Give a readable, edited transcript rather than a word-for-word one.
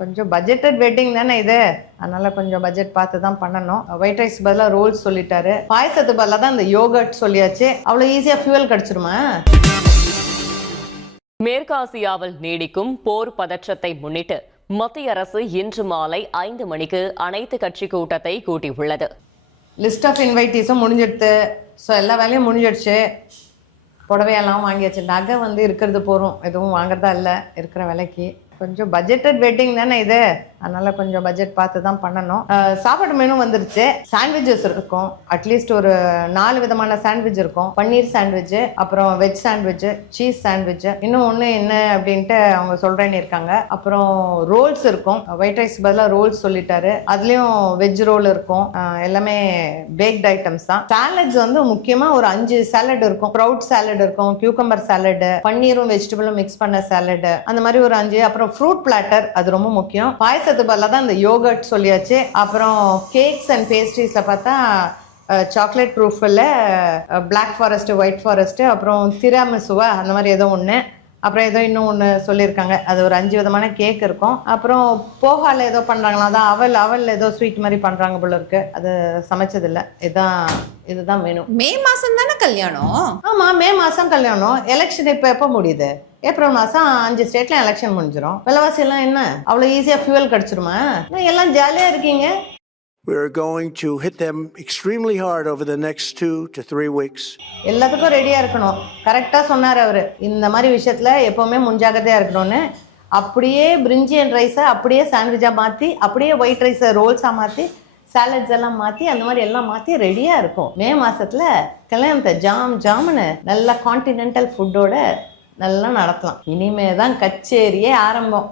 கொஞ்சம் budgeted wedding தானே இது, அதனால கொஞ்சம் பட்ஜெட் பார்த்து தான் பண்ணணும். ஒயிட் ரைஸ் பதிலாக ரோல்ஸ் சொல்லிட்டாரு. பாயசத்துக்கு பதிலாக தான் இந்த யோகர்ட் சொல்லியாச்சு. அவ்வளோ ஈஸியாக ஃபியூவல் கிடச்சிருமா? மேற்காசியாவில் நீடிக்கும் போர் பதற்றத்தை முன்னிட்டு மத்திய அரசு இன்று மாலை 5 மணிக்கு அனைத்து கட்சி கூட்டத்தை கூட்டியுள்ளது. லிஸ்ட் ஆஃப் இன்வைட்டீஸும் முடிஞ்சிடுது. ஸோ எல்லா வேலையும் முடிஞ்சிடுச்சு. புடவையெல்லாம் வாங்கியாச்சு. நகை இருக்கிறது போகிறோம், எதுவும் வாங்குறதா இல்லை இருக்கிற விலைக்கு. கொஞ்சம் பட்ஜெட்டட் வெட்டிங் தானே இது, அதனால கொஞ்சம் பட்ஜெட் பார்த்து தான் பண்ணணும். சாப்பாடு மெனு வந்துருச்சு. சாண்ட்விச்சஸ் இருக்கும், அட்லீஸ்ட் ஒரு 4 விதமான சாண்ட்விச் இருக்கும். பன்னீர் சாண்ட்விச், அப்புறம் வெஜ் சாண்ட்விச், சீஸ் சாண்ட்விச், இன்னும் ஒன்று என்ன அப்படின்ட்டு அவங்க சொல்றேன்னு இருக்காங்க. அப்புறம் ரோல்ஸ் இருக்கும். ஒயிட் ரைஸ் பதிலாக ரோல்ஸ் சொல்லிட்டாரு. அதுலேயும் வெஜ் ரோல் இருக்கும். எல்லாமே பேக்ட் ஐட்டம்ஸ் தான். சாலட்ஸ் முக்கியமாக ஒரு 5 சாலட் இருக்கும். ஸ்ப்ரவுட் சாலட் இருக்கும், கியூக்கம்பர் சாலட், பன்னீரும் வெஜிடபிளும் மிக்ஸ் பண்ண சாலட், அந்த மாதிரி ஒரு 5. அப்புறம் ஃப்ரூட் பிளாட்டர், அது ரொம்ப முக்கியம். பாயசத்துக்கு பதிலாக தான் இந்த யோகர்ட் சொல்லியாச்சு. அப்புறம் கேக்ஸ் அண்ட் பேஸ்ட்ரீஸில் பார்த்தா சாக்லேட் ப்ரூஃபில் பிளாக் ஃபாரஸ்ட், ஒயிட் ஃபாரஸ்ட், அப்புறம் திராமிசுவா அந்த மாதிரி ஏதோ ஒன்று. அப்புறம் ஏதோ இன்னும் ஒன்று சொல்லியிருக்காங்க. அது ஒரு 5 விதமான கேக் இருக்கும். அப்புறம் போகால ஏதோ பண்ணுறாங்களா, அதான் அவல் ஏதோ ஸ்வீட் மாதிரி பண்ணுறாங்க போல இருக்கு. அது சமைச்சதில்லை. இதுதான் மெனு. மே மாதம் தானே கல்யாணம்? ஆமாம், மே மாதம் கல்யாணம். எலெக்ஷன் இப்போ எப்போ முடியுது? ஏப்ரல் மாதம் 5 ஸ்டேட்ல எலெக்ஷன் முடிஞ்சிடும். விலைவாசி எல்லாம் என்ன அவ்வளோ ஈஸியாக ஃபியூவல் கிடச்சிருமா? எல்லாம் ஜாலியாக இருக்கீங்க. We are going to hit them extremely hard over the next 2 to 3 weeks. எல்லாத்துக்கும் ரெடியாக இருக்கணும். கரெக்டாக சொன்னார் அவர். இந்த மாதிரி விஷயத்தில் எப்போவுமே முன்ஜாகிரதையாக இருக்கணும்னு. அப்படியே பிரிஞ்சி அண்ட் ரைஸை அப்படியே சாண்ட்விச்சாக மாற்றி, அப்படியே ஒயிட் ரைஸை ரோல்ஸாக மாற்றி, சாலட்ஸ் எல்லாம் மாற்றி, அந்த மாதிரி எல்லாம் மாற்றி ரெடியாக இருக்கும். மே மாதத்தில் கல்யாணத்தை ஜாமுன்னு நல்லா கான்டினென்டல் ஃபுட்டோட நல்லா நடத்தலாம். இனிமே தான் கச்சேரியே ஆரம்பம்.